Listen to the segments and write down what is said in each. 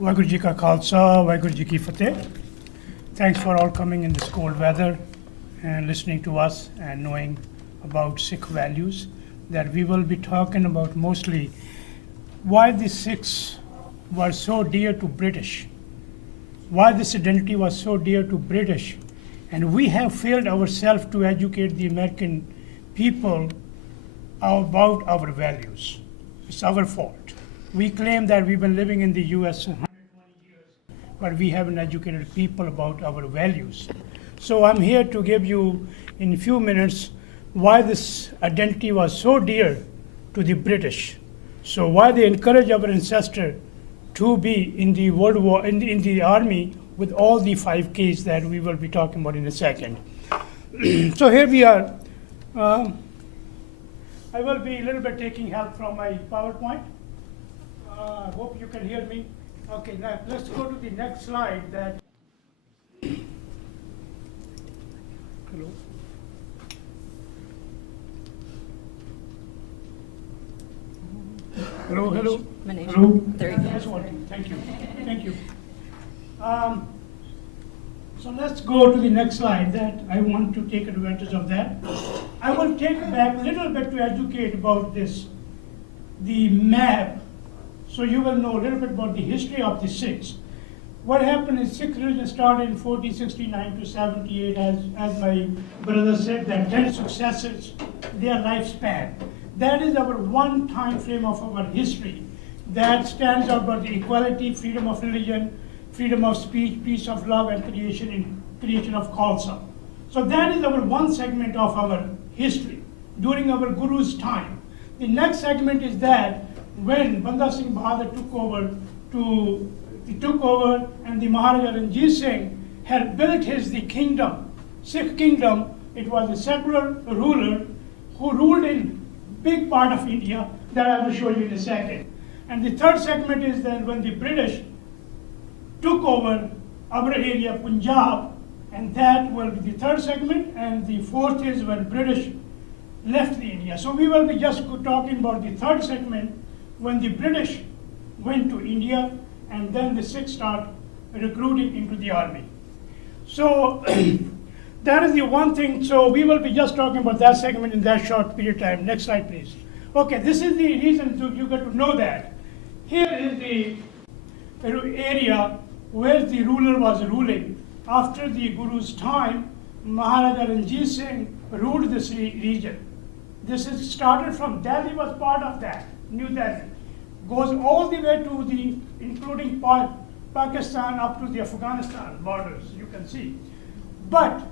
Waheguru Ji Ka Khalsa, Waheguru Ji Ki Fateh. Thanks for all coming in this cold weather and listening to us and knowing about Sikh values that we will be talking about mostly why the Sikhs were so dear to British, why this identity was so dear to British, and we have failed ourselves to educate the American people about our values. It's our fault. We claim that we've been living in the US 120 years, but we haven't educated people about our values. So I'm here to give you in a few minutes why this identity was so dear to the British. So why they encouraged our ancestors to be in the World War, in the army with all the 5 Ks that we will be talking about in a second. So here we are. I will be a little bit taking help from my PowerPoint. Hope you can hear me. Okay, now let's go to the next slide. Hello. Hello, hello. Hello. There you go. That's one. Thank you. Thank you. So let's go to the next slide. That I want to take advantage of that. I will take back a little bit to educate about this, the map, so you will know a little bit about the history of the Sikhs. What happened is Sikh religion started in 1469 to 78, as my brother said, that 10 successors, their lifespan. That is our one time frame of our history that stands out for the equality, freedom of religion, freedom of speech, peace of love, and creation of Khalsa. So that is our one segment of our history during our Guru's time. The next segment is that when Banda Singh Bahadur took over, and the Maharaja Ranjit Singh had built the kingdom, Sikh kingdom. It was a secular ruler who ruled in big part of India that I will show you in a second. And the third segment is then when the British took over our area, Punjab, and that will be the third segment, and the fourth is when British left the India. So we will be just talking about the third segment when the British went to India, and then the Sikhs start recruiting into the army. So that is the one thing. So we will be just talking about that segment in that short period of time. Next slide, please. Okay, this is the reason you get to know that. Here is the area where the ruler was ruling. After the Guru's time, Maharaja Ranjit Singh ruled this region. This is started from Delhi, was part of that, New Delhi. Goes all the way to the, including Pakistan up to the Afghanistan borders, you can see. But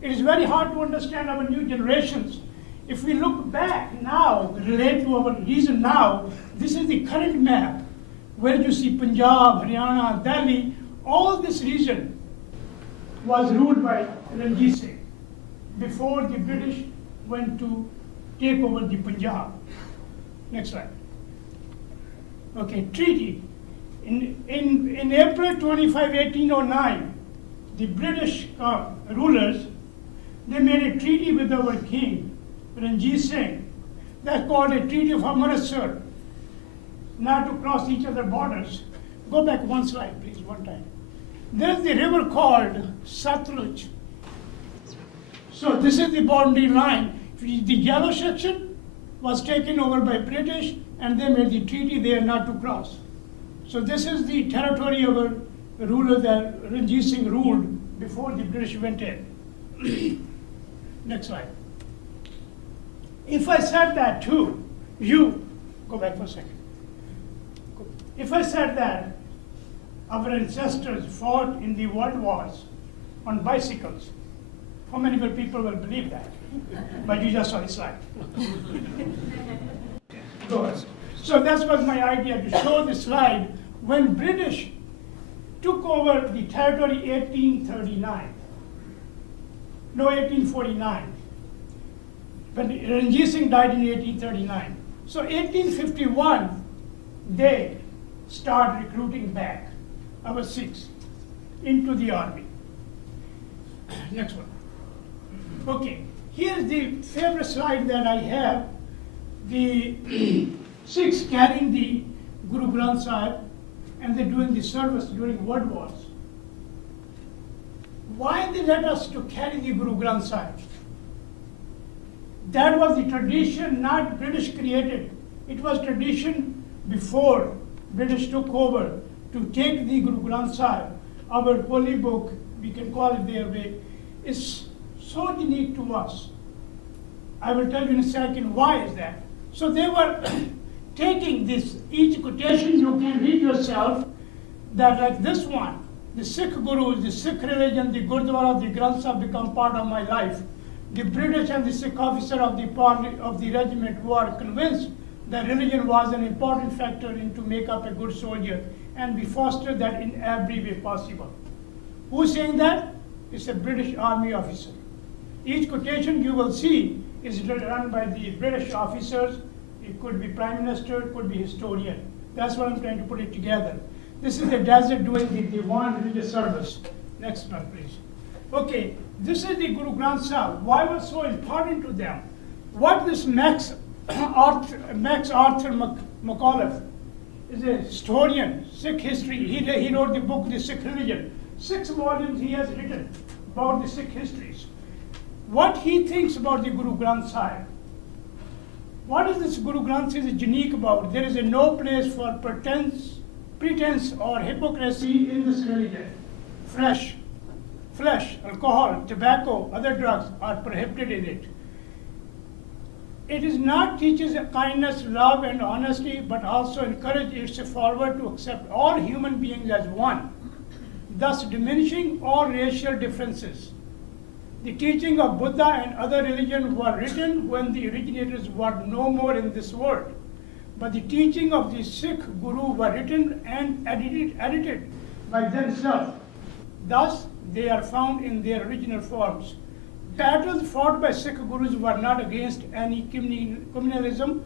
it is very hard to understand our new generations. If we look back now, relate to our region now, this is the current map, where you see Punjab, Haryana, Delhi, all this region was ruled by Ranjit Singh before the British went to take over the Punjab. Next slide. Okay, treaty. In April 25, 1809, the British rulers, they made a treaty with our king, Ranjit Singh. That's called a Treaty of Amritsar, not to cross each other's borders. Go back one slide, please, one time. There's the river called Satluj. So this is the boundary line. The yellow section was taken over by British, and they made the treaty there not to cross. So this is the territory of a ruler that Ranjit Singh ruled before the British went in. Next slide. If I said that too, go back for a second. If I said that our ancestors fought in the world wars on bicycles, how many people will believe that? But you just saw the slide. So that was my idea, to show the slide. When British took over the territory 1849. When Ranjit Singh died in 1839. So 1851, they start recruiting back our Sikhs into the army. Next one. Okay, here's the favorite slide that I have. The Sikhs carrying the Guru Granth Sahib, and they're doing the service during world wars. Why they let us to carry the Guru Granth Sahib? That was the tradition, not British created. It was tradition before British took over to take the Guru Granth Sahib, our holy book, we can call it their way, is so unique to us. I will tell you in a second why is that. So they were taking this, each quotation you can read yourself, that like this one, the Sikh Gurus, the Sikh religion, the Gurdwara, the Granth Sahib become part of my life. The British and the Sikh officer of the regiment were convinced that religion was an important factor in to make up a good soldier, and we fostered that in every way possible. Who's saying that? It's a British Army officer. Each quotation you will see is run by the British officers. It could be Prime Minister, it could be historian. That's what I'm trying to put it together. This is the desert doing the Diwan religious service. Next one, please. Okay, this is the Guru Granth Sahib. Why was it so important to them? What this Max Arthur McAuliffe is a historian, Sikh history. He wrote the book, The Sikh Religion. 6 volumes he has written about the Sikh histories. What he thinks about the Guru Granth Sahib. What is this Guru Granth Sahib is unique about? There is no place for pretense or hypocrisy in this religion. Flesh, alcohol, tobacco, other drugs are prohibited in it. It is not teaches kindness, love, and honesty, but also encourages its forward to accept all human beings as one, thus diminishing all racial differences. The teaching of Buddha and other religions were written when the originators were no more in this world. But the teaching of the Sikh Guru were written and edited by themselves. Thus, they are found in their original forms. Battles fought by Sikh Gurus were not against any communalism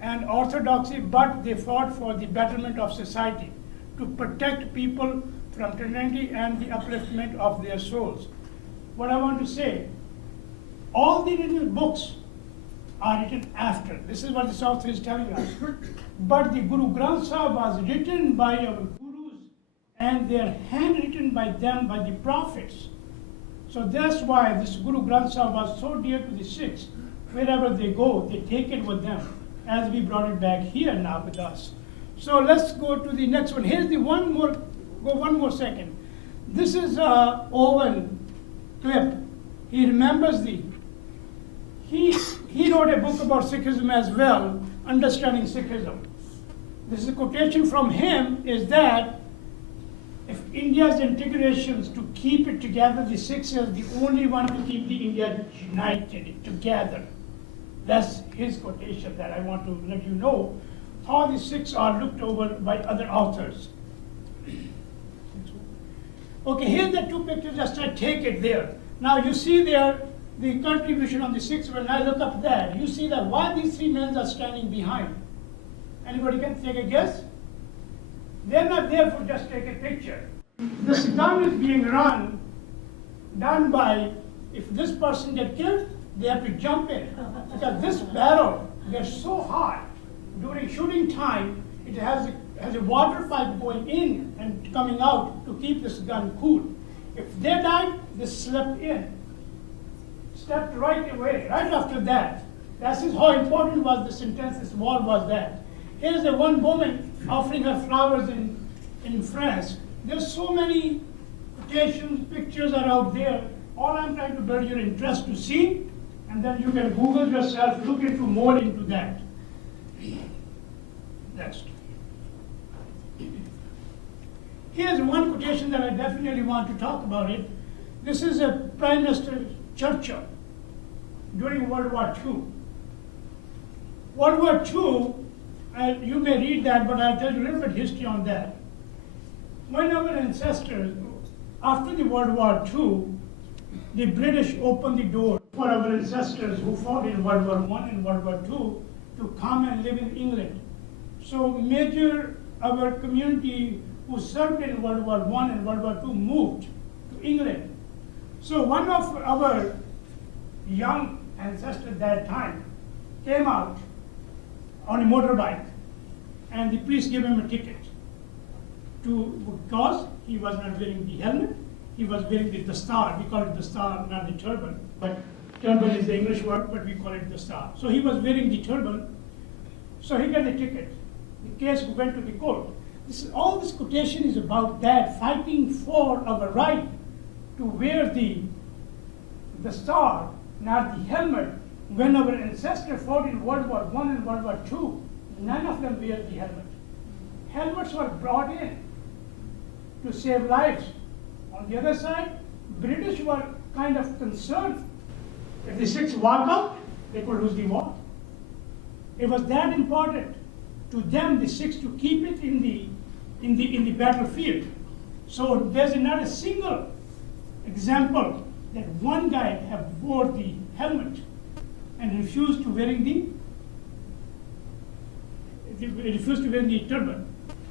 and orthodoxy, but they fought for the betterment of society, to protect people from tyranny and the upliftment of their souls. What I want to say, all the little books are written after. This is what the South is telling us. But the Guru Granth Sahib was written by our Gurus, and they are handwritten by them, by the prophets. So that's why this Guru Granth Sahib was so dear to the Sikhs. Wherever they go, they take it with them, as we brought it back here now with us. So let's go to the next one. Here's the one more second. This is Owen clip. He remembers he wrote a book about Sikhism as well, Understanding Sikhism. This is a quotation from him, is that if India's integrations to keep it together, the Sikhs are the only one to keep the India united together. That's his quotation that I want to let you know how the Sikhs are looked over by other authors. Okay, here's the 2 pictures, just I take it there. Now you see there the contribution of the Sikhs. When I look up there, you see that why these 3 men are standing behind. Anybody can take a guess? They're not there for just take a picture. This gun is being done by, if this person get killed, they have to jump in. Because this barrel gets so hot during shooting time, it has a water pipe going in and coming out to keep this gun cool. If they died, they stepped right away, right after that. That's how important was this intense war was that. Here's the one woman offering her flowers in France. There's so many quotations, pictures are out there. All I'm trying to build your interest to see, and then you can Google yourself, look into more into that. Next. Here's one quotation that I definitely want to talk about it. This is a Prime Minister Churchill during World War II. World War II, you may read that, but I'll tell you a little bit history on that. When our ancestors, after the World War II, the British opened the door for our ancestors who fought in World War I and World War II to come and live in England. So our community who served in World War I and World War II moved to England. So one of our young ancestors at that time came out on a motorbike, and the police gave him a ticket. because he was not wearing the helmet, he was wearing the dastar. We call it dastar, not the turban. But turban is the English word, but we call it dastar. So he was wearing the turban, so he got the ticket. The case went to the court. All this quotation is about that, fighting for our right to wear the star, not the helmet. When our ancestors fought in World War I and World War II, none of them wear the helmet. Helmets were brought in to save lives. On the other side, British were kind of concerned. If the Sikhs walk out, they could lose the war. It was that important to them, the Sikhs, to keep it in the battlefield. So there's not a single example that one guy wore the helmet and refused to wearing the turban.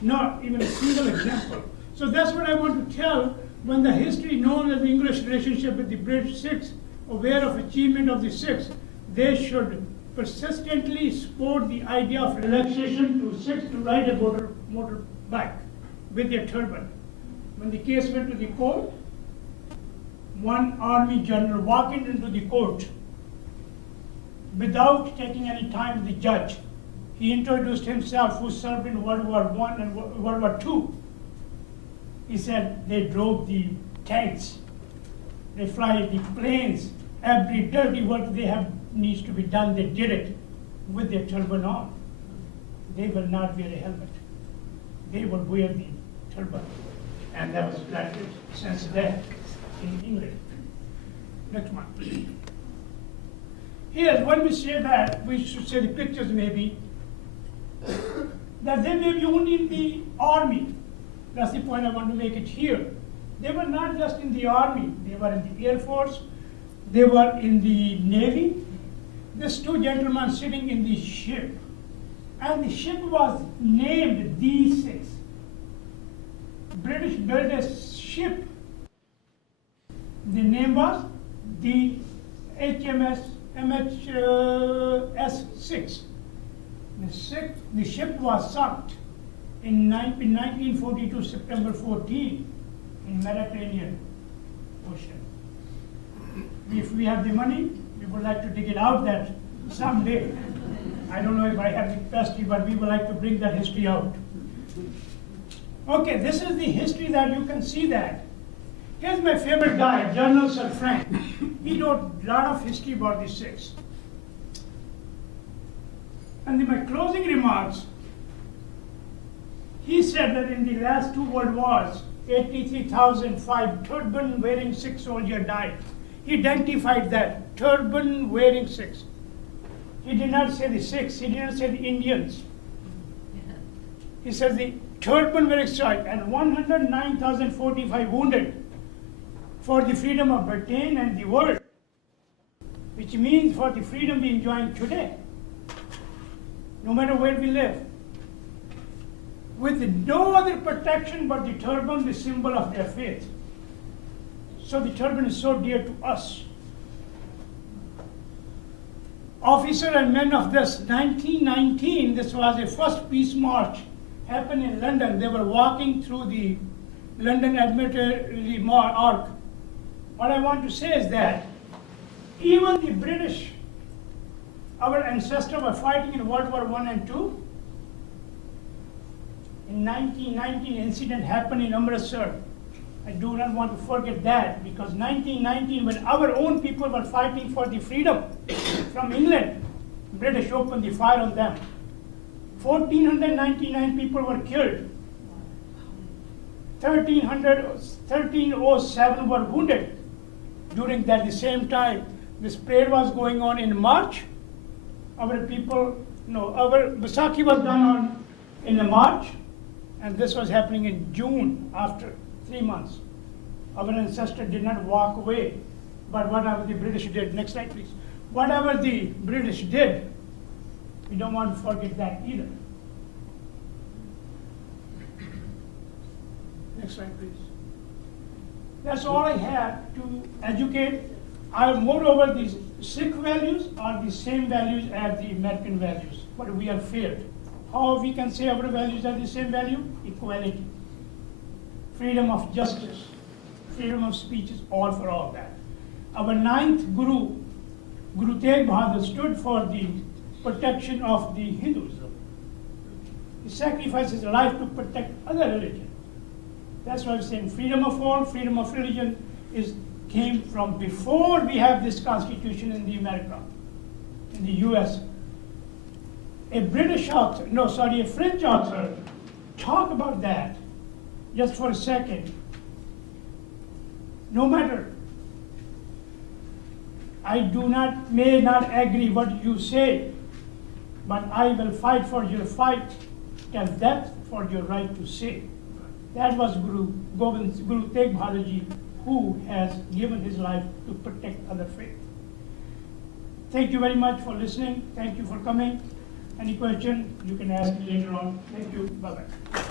Not even a single example. So that's what I want to tell. When the history known as the English relationship with the British Sikhs, aware of achievement of the Sikhs, they should persistently support the idea of relaxation to Sikhs to ride a motorbike with their turban. When the case went to the court, one army general walked into the court without taking any time with the judge. He introduced himself, who served in World War I and World War II. He said they drove the tanks, they fly the planes, every dirty work they have needs to be done, they did it with their turban on. They will not wear a helmet. They will wear the turban. And that was practiced since then in England. Next one. Here, when we say that, we should say the pictures maybe, that they may be only in the army. That's the point I want to make it here. They were not just in the army, they were in the Air Force, they were in the Navy. These two gentlemen sitting in the ship, and the ship was named D6. British built a ship. The name was the MHS6. The ship was sunk in 1942, September 14, in Mediterranean Ocean. If we have the money, we would like to dig it out that someday. I don't know if I have the capacity, but we would like to bring that history out. Okay, this is the history that you can see that. Here's my favorite guy, General Sir Frank. He wrote a lot of history about the Sikhs. And in my closing remarks, he said that in the last two world wars, 83,005 turban-wearing Sikh soldiers died. He identified that, turban-wearing Sikhs. He did not say the Sikhs, he did not say the Indians. He says the turban-wearing Sikhs, and 109,045 wounded for the freedom of Britain and the world, which means for the freedom we enjoy today, no matter where we live, with no other protection but the turban, the symbol of their faith. So the turban is so dear to us. Officer and men of this 1919, this was a first peace march, happened in London. They were walking through the London Admiralty Arch. What I want to say is that even the British, our ancestors were fighting in World War I and II. In 1919, incident happened in Amritsar. I do not want to forget that, because 1919, when our own people were fighting for the freedom from England, British opened the fire on them. 1,499 people were killed. 1,307 were wounded. During that, the same time, this parade was going on in March. Our people, our Baisakhi was done in March, and this was happening in June after 3 months. Our ancestors did not walk away, but whatever the British did, next slide please. Whatever the British did, we don't want to forget that either. Next slide please. That's all I have to educate. Moreover, these Sikh values are the same values as the American values, but we are failed. How we can say our values are the same value? Equality. freedom of justice, freedom of speech is all for all that. Our ninth Guru, Guru Tegh Bahadur, stood for the protection of the Hinduism. He sacrificed his life to protect other religions. That's why I'm saying freedom of all, freedom of religion came from before we have this constitution in the America, in the US. A French author, talk about that just for a second. No matter, I may not agree what you say, but I will fight for your fight till death for your right to say. That was Guru Tegh Bahadur Ji, who has given his life to protect other faith. Thank you very much for listening. Thank you for coming. Any question you can ask me later on. Thank you. Bye-bye.